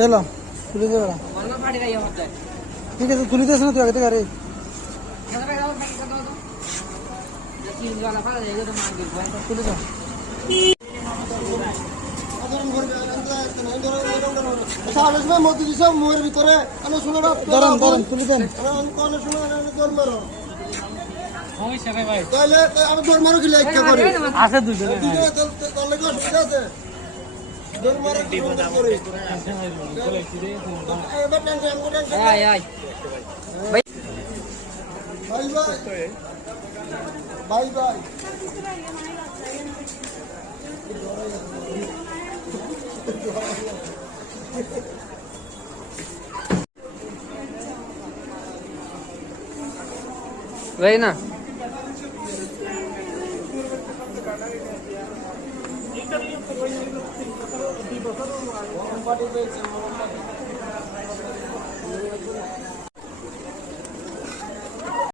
দিলাম তুলে দেবে না ঠিক আছে তুলিতে আসে না তুই আগে থেকে আরে তুলে দাও মুয়ের ভিতরে দাঁড়ান দাঁড়ান তুলে দেন আমি দৌড় মারো কি লেখা করি আছে দুজনে বাই বাই ভাই না পার্টি পেয়েছে